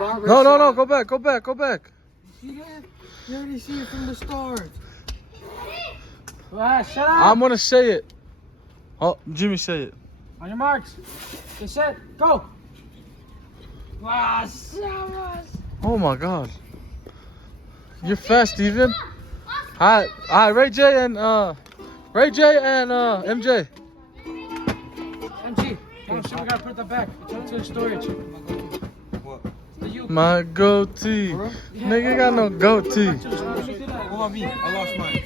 No. Go back. You see that? You already see it from the start. Shut up. I'm gonna say it. Oh, Jimmy, say it. On your marks. Get set. Go. Oh my God. You're fast, Steven. All right, Ray J and MJ. MG. Oh shit, we gotta put that back. It's to the storage. What? My goatee. Nigga got no goatee. What about me? I lost mine.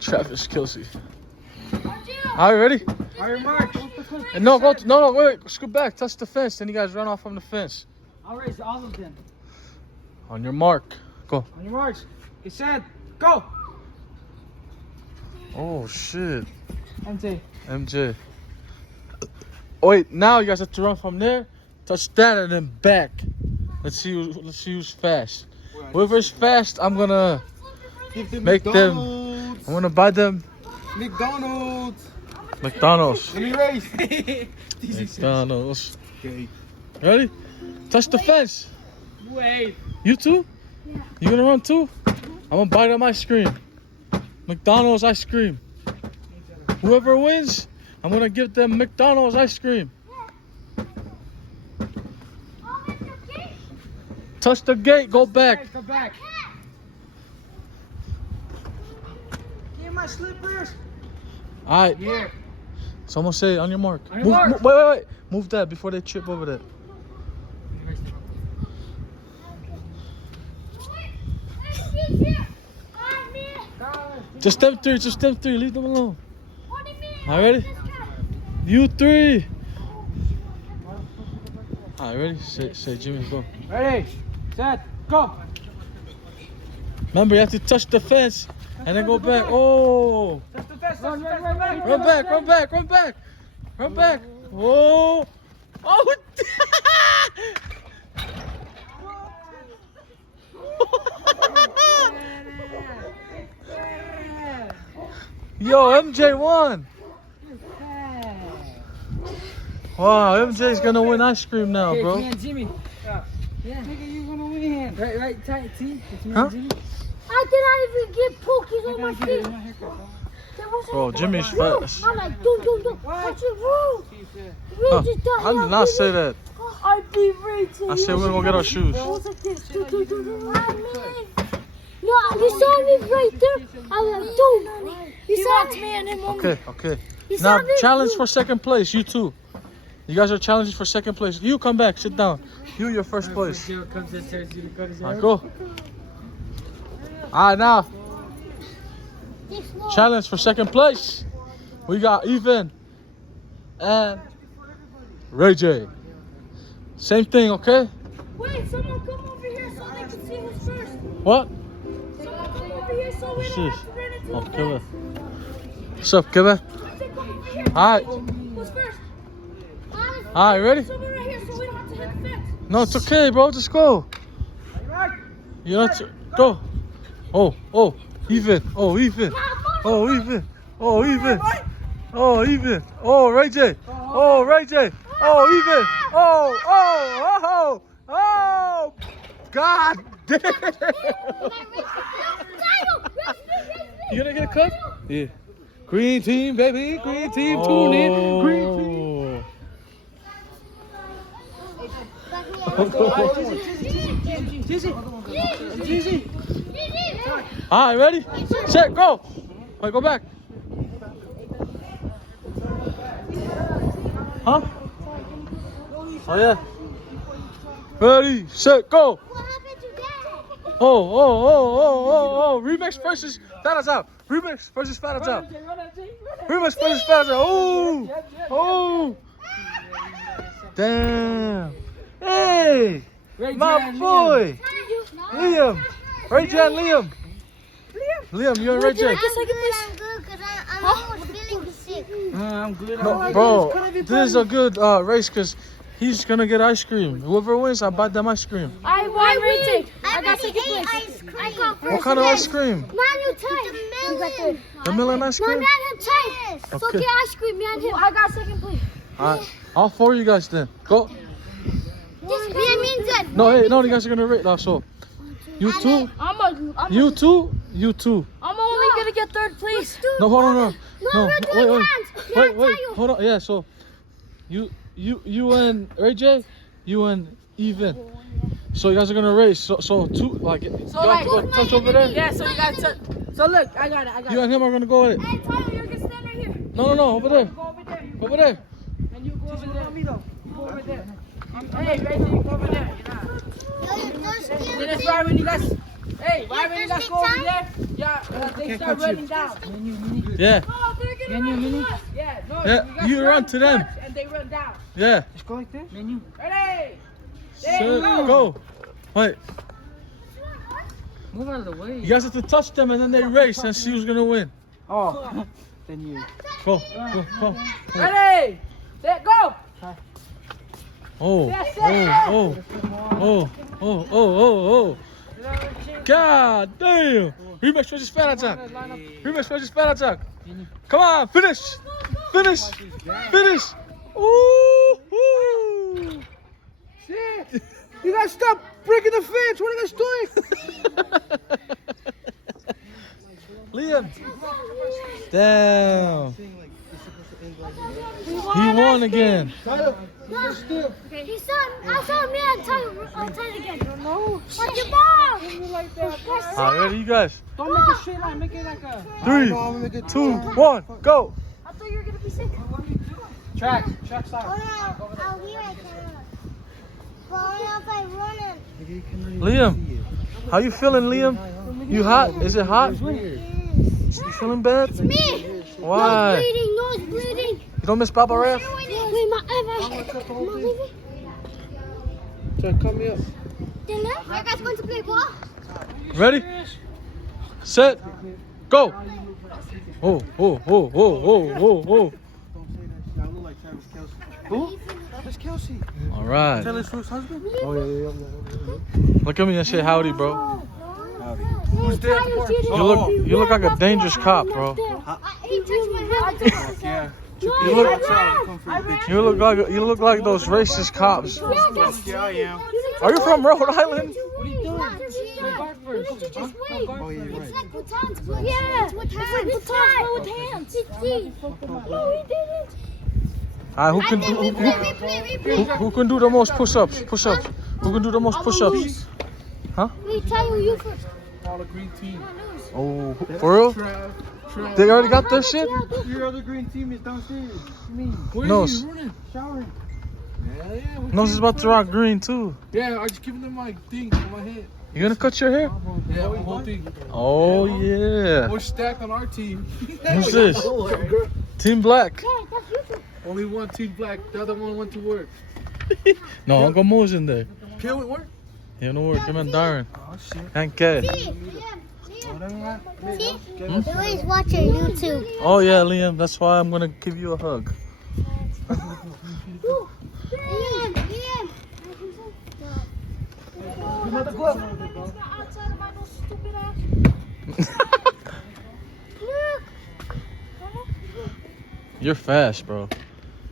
Travis Kelce. All right, ready? On your marks. And no, wait. Scoot back. Touch the fence. Then you guys run off from the fence. I'll raise all of them. On your mark. Go. On your marks. Get set. Go. Oh, shit. MJ. Oh, wait, now you guys have to run from there, touch that, and then back. Let's see who's fast. Whoever's fast, I'm gonna make them. I'm gonna buy them McDonald's. McDonald's. Let me race. McDonald's. Okay. Ready? Touch the fence. Wait. You too? Yeah. You gonna run too? I'm gonna buy them ice cream. McDonald's ice cream. Whoever wins, I'm gonna give them McDonald's ice cream. Touch the gate, go back. Go back. Get my slippers. Alright. Here. So I'm gonna say on your mark. On your mark. Wait. Move that before they trip over that. Just them three. Leave them alone. Alright, ready? You three. Alright, ready? Say Jimmy, go. Ready, set, go. Remember, you have to touch the fence and then go back. Oh. Touch the fence, run back. Oh. Oh. Yo, MJ won. Wow, MJ's gonna win ice cream now, bro. It's me and Jimmy. Yeah. Nigga, you gonna win. Right, tight, see? It's me Huh? and Jimmy. I did not even get pokies on my feet. Bro, Jimmy's fast. I'm like, don't. What's your rule? Huh. I did not say that. I beat Rachel. I said we're gonna go get our shoes. I was like this. No, you saw me right there. I was like, dude. You saw me and him. Okay. Now, challenge for second place, you two. You guys are challenging for second place. You come back, sit down. You're first place. Alright, go. Alright, now. Challenge for second place. We got Ethan and Ray J. Same thing, okay? Wait, someone come over here so they can see who's first. What? Someone come over here so we don't have to run into the Killer. fence. What's up, Killer? Alright. Who's first? Alright, ready? Someone right here so we don't have to hit the fence. No, it's okay, bro. Just go. You know, go. Oh, Ethan. Oh, Ethan. Oh, Ethan. Oh, Ethan. Oh, Ethan. Oh, Ray J. Oh, Ray J. Oh, Ethan. Oh. God damn. You gonna get a cup? Yeah. Green team, baby. Green team. Tune in. Green team. All right, ready? Set, go. Wait, go back. Huh? Oh, yeah. Ready, set, go. What happened to that? Oh. Remix versus Fatters out. Remix versus Fatters out. Remix versus Fatters out. Oh. Damn. Hey, my boy. Liam. Ray J and Liam. Liam, you and Ray J. I'm good because I'm almost feeling sick. I'm good. No, bro, this is a good race because he's going to get ice cream. Whoever wins, I buy them ice cream. I won, Ray J. I got second place. I got first. What kind of ice cream? Man, you tight. The melon ice No, cream? man, him tight. So Okay. get ice cream, man. Him. I got second place. All right, all four of you guys then. Go. Me and Zed. No, hey, no, you guys are gonna race. So, you two, you two, you two. I'm only gonna get third place. No, hold on, no, No, we're doing hands. wait, hold on. Yeah, so, you and Ray J, you and Even. So you guys are gonna race. So two, like, you guys go touch over there. Yeah, so you got to. So look, I got it. You and him are gonna go at it. Hey, Tyler, you're gonna stand right here. No, over there, Go over there. over there. And you go over there. You go over there. Hey, right there, you go over there. Then it's right when you guys. Hey, right when you guys go over there. Yeah, they start running down. Yeah, Oh, they're gonna Menu. run. Yeah, no. yeah. guys You run to them. touch And they run down. Yeah. Just go like this. Menu. Ready? Set, go. Wait, Move out of the way. you guys have to touch them and then they race and see who's gonna win. Oh, then you. Go. Ready? Set, go. Oh. God damn. Rematch versus Fat Attack. Rematch versus Fat Attack. Come on, finish. Ooh. Shit! You guys stop breaking the fence! What are you guys doing? Liam. Damn. He won again. Tyler, I saw me and Tyler again. No. Watch your ball. Alright, ready, you guys? Don't make a straight line. Make it like a 3, 2, 1, go. I thought you were gonna be sick. track style. I'll be right there. Falling off by running. Liam, how you feeling, Liam? You hot? Is it hot? You feeling bad? It's me. Why? Nose bleeding. You don't miss Baba Ref? Wait, my Try to cut me up. Dylan, are you guys going to play ball? Ready? Set. Go. Oh. Don't say that shit. I look like Travis Kelce. Who? Travis Kelce. All right. Taylor Swift's husband? Oh, yeah. Look at me and say howdy, bro. Howdy. Who's there at the bar? You look like a dangerous cop, bro. He touched my head. Yeah. You look like those racist cops. Yeah, I am. Are you from Rhode Island? What are you doing? Oh, yeah, you're right. It's like batons. Yeah. It's like batons, but with hands. No, he didn't. Alright, who can do the most push-ups? Who can do the most push-ups? Huh? Wait, Tyler, you first. All the green team. Oh, for real? They already got that shit? Your other green team is downstairs. What do you mean? No, Showering. Yeah. Nose is about to rock green too. Yeah, I just giving them my thing on my head. You gonna cut your hair? Yeah, the whole thing. Oh yeah. We're stacked on our team. Who's this? Team Black. Yeah, that's you. Only one team black. The other one went to work. No, Uncle Mo's in there. Kill at work? He don't work. Him and Darren. Oh shit. And Kay. They're always watching YouTube. Oh yeah, Liam. That's why I'm gonna give you a hug. Liam. Another glove. You're fast, bro.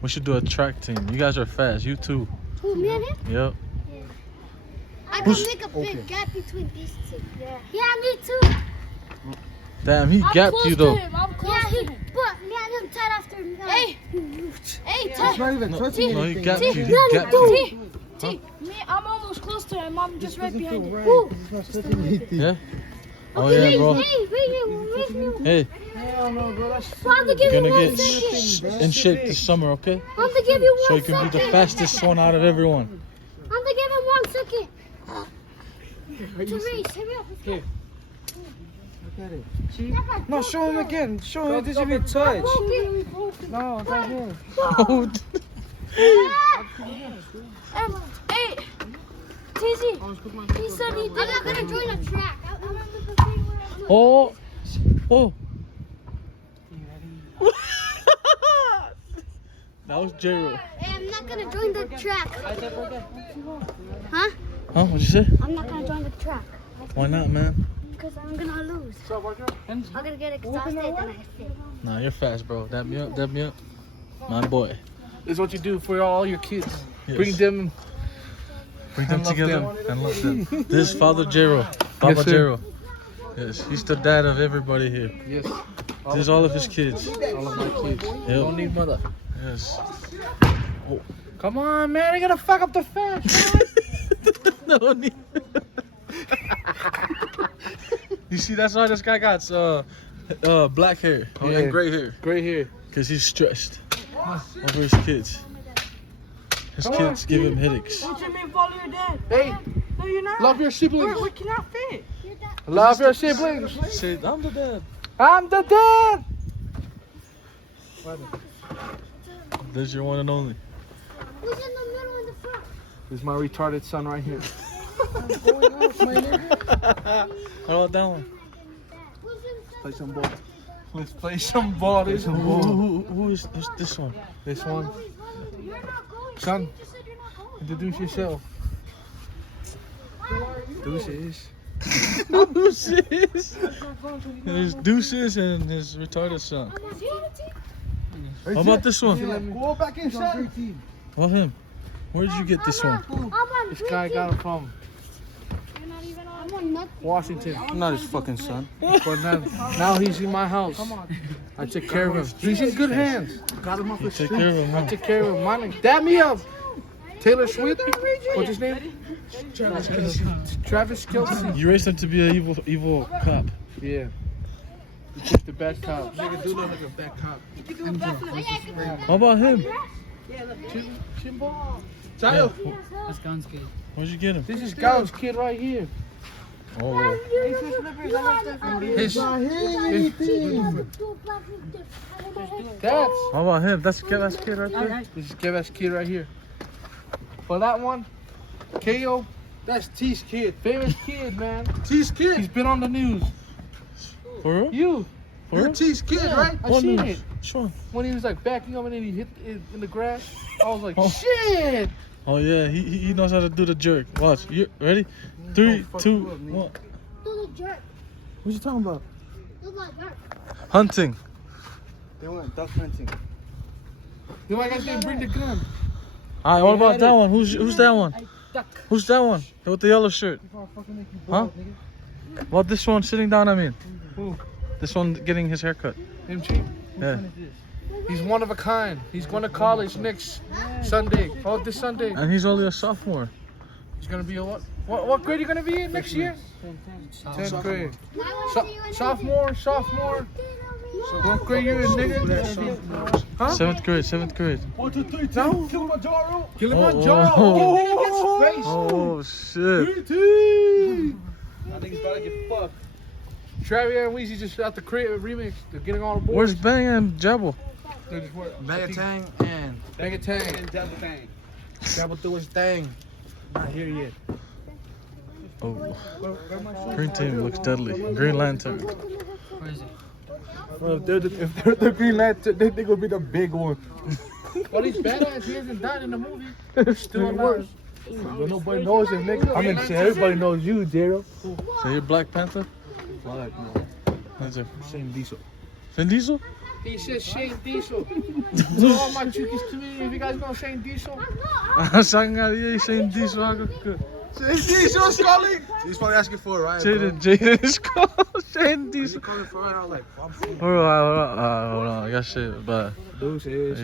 We should do a track team. You guys are fast. You too. Who, me and him? Yep. I can make a big gap between these two. Yeah, me too. Damn, he gapped you though. I'm close to him. But me and him tied after him. Hey, It's Ty. not even touching No, me. he gapped you. He gapped you. T, me, I'm almost close to him. I'm just right behind him. Yeah. Oh yeah, bro. Hey, Hey, Hell no, bro. That's I'm gonna give you're you gonna 1 get second. in shape this summer, okay? I'm gonna give you 1 So you second. can be the fastest one out of everyone. I'm gonna give him 1 second. To race, hurry up. Let's go. Look at it. No, show him again. Show him it doesn't even touch. No, it's right here. Hey, TZ, he said I'm not gonna join the track. Oh, oh. That was J-Ro. Hey, I'm not gonna join the track. Huh? Huh? What'd you say? I'm not gonna join the track. Why not, man? Because I'm gonna lose. I'm gonna get exhausted and I fit. Nah, you're fast, bro. Dab me up. My boy. This is what you do for all your kids. Yes. Bring them Bring them And love together them. and love them. This is Father Jero. Baba Yes, sir. Jero. Yes, he's the dad of everybody here. Yes. This is all of his kids. All of my kids. Yep. Don't need mother. Yes. Come on, man. I gotta fuck up the fence. No need. You see, that's why this guy got black hair Yeah. and gray hair. Great hair. Because he's stressed over his kids. His kids give him headaches. What you mean follow your dad? Hey, No, you're not. love your siblings. We cannot fit. Love your siblings. Say, I'm the dad. I'm the dad. There's your one and only. Who's in the middle in the front? This is my retarded son right here. How about that one? Who's in the Play some ball. Let's play some ball. Play some ball. Who is this one? This one. You're not going. Son, You just said you're not going. introduce yourself. Deuces. Deuces. There's Deuces and his retarded son. How about this one? Go back inside. How about him? Where did you get this one? I'm on This guy got him from You're not even on. I'm on nothing. Washington. I'm not his fucking son. But now he's in my house. I take care of him. He's in good hands. Got him off the Take street. care of him, I huh? take care of him. My name. Dab me up. Taylor Swift. What's his name? Travis Kelce. You raised him to be an evil cop. Yeah. He's just the bad cop. Nigga do look like a bad cop. How about him? Chimbo. Yeah. That's guns good. Where'd you get him? This is Gal's kid right here. Oh, His that's how about him? That's kid right there. this is Kevin's kid right here. For that one, KO. That's T's kid. Famous kid, man. T's He's kid. been on the news. For real? You. For You're real? T's kid, right? I What seen news? it. Sure. When he was like backing up and then he hit it in the grass. I was like, Oh. shit. Oh yeah, he knows how to do the jerk. Watch. You ready? 3, 2, 1. Do the jerk. What you talking about? Do the jerk. Hunting. They went duck hunting. Then why guys didn't bring the gun? All right. What about that one? Who's that one? Who's that one? With the yellow shirt? Huh? What this one sitting down? I mean. Who? This one getting his haircut. MG. Yeah. He's one of a kind. He's going to college next Sunday. Oh, this Sunday. And he's only a sophomore. He's gonna be a what? What grade are you gonna be in next year? 10th grade. Sophomore. What grade you in, nigga? Huh? 7th grade. 7th grade. 1, 2, 3, No. Kilimanjaro. Kilimanjaro. Oh. Space. Oh shit. I think he's about to get fucked. Travis and Weezy just out the crib remix. They're getting all the boys. Where's Bang and Jabble? They're just Megatang and Bang a tang. Devil Tang. Dabble do his thing. Not here yet. Oh. Green team looks deadly. Green Lantern. Where is it? Well, if they're the Green Lantern, they gonna be the big one. Well, he's badass. He hasn't died in the movie. Still worse. But nobody knows him, nigga. I mean, shit, everybody knows you, Daryl. So you're Black Panther? Fuck no. That's it. Same Diesel. Vin Diesel? He says Shane Diesel. To all my Chuukese community, if you guys know Shane Diesel, Sangaria Shane Diesel. Same Diesel, Scully. He's probably asking for it, right? Jaden is called Shane He's Diesel. calling for it. I was like, I'm Hold on. I got shit, but. Deuces.